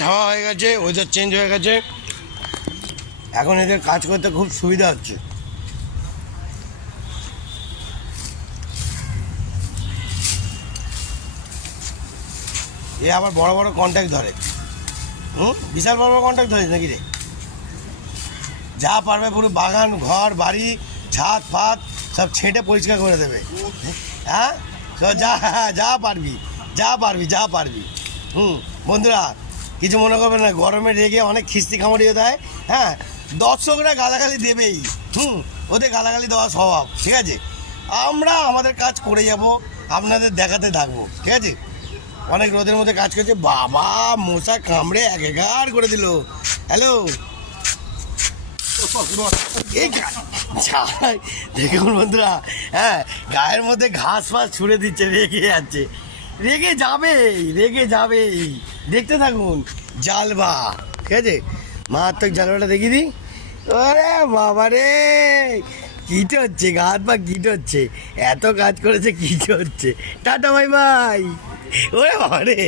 ছাওয়া হয়ে গেছে, ওয়েদার চেঞ্জ হয়ে গেছে, এখন এদের কাজ করতে খুব সুবিধা হচ্ছে। এ আবার বড় বড় কন্ট্যাক্ট ধরে, বিশাল বড় বড় কন্ট্যাক্ট ধরে নাকি রে? যা পারবে পুরো বাগান, ঘর, বাড়ি, ছাদ ফাত সব ছেঁটে পরিষ্কার করে দেবে। হ্যাঁ, যা যা পারবি, যা পারবি, যা পারবি। বন্ধুরা কিছু মনে করবে না, গরমে রেগে অনেক খিস্তি খামড়িয়ে দেয়। হ্যাঁ, দর্শকরা গালাগালি দেবেই, ওদের গালাগালি দেওয়া স্বভাব, ঠিক আছে। আমরা আমাদের কাজ করে যাব, আপনাদের দেখাতে থাকবো, ঠিক আছে। অনেক রোদের মধ্যে কাজ করছে, বাবা মশা কামড়ে একাকার করে দিল। হ্যালো, দেখুন বন্ধুরা, হ্যাঁ গায়ের মধ্যে ঘাস ফাস ছুঁড়ে দিচ্ছে, রেগে যাচ্ছে, রেগে যাবেই। দেখতে থাকুন জালবা, ঠিক আছে। মারাত্মক জালবাটা দেখিয়ে দিই। ওরে বাবা রে, কিট হচ্ছে, গা হাত পা কিট হচ্ছে, এত কাজ করেছে কিট হচ্ছে। Tata bye bye. ওরে বাবা রে।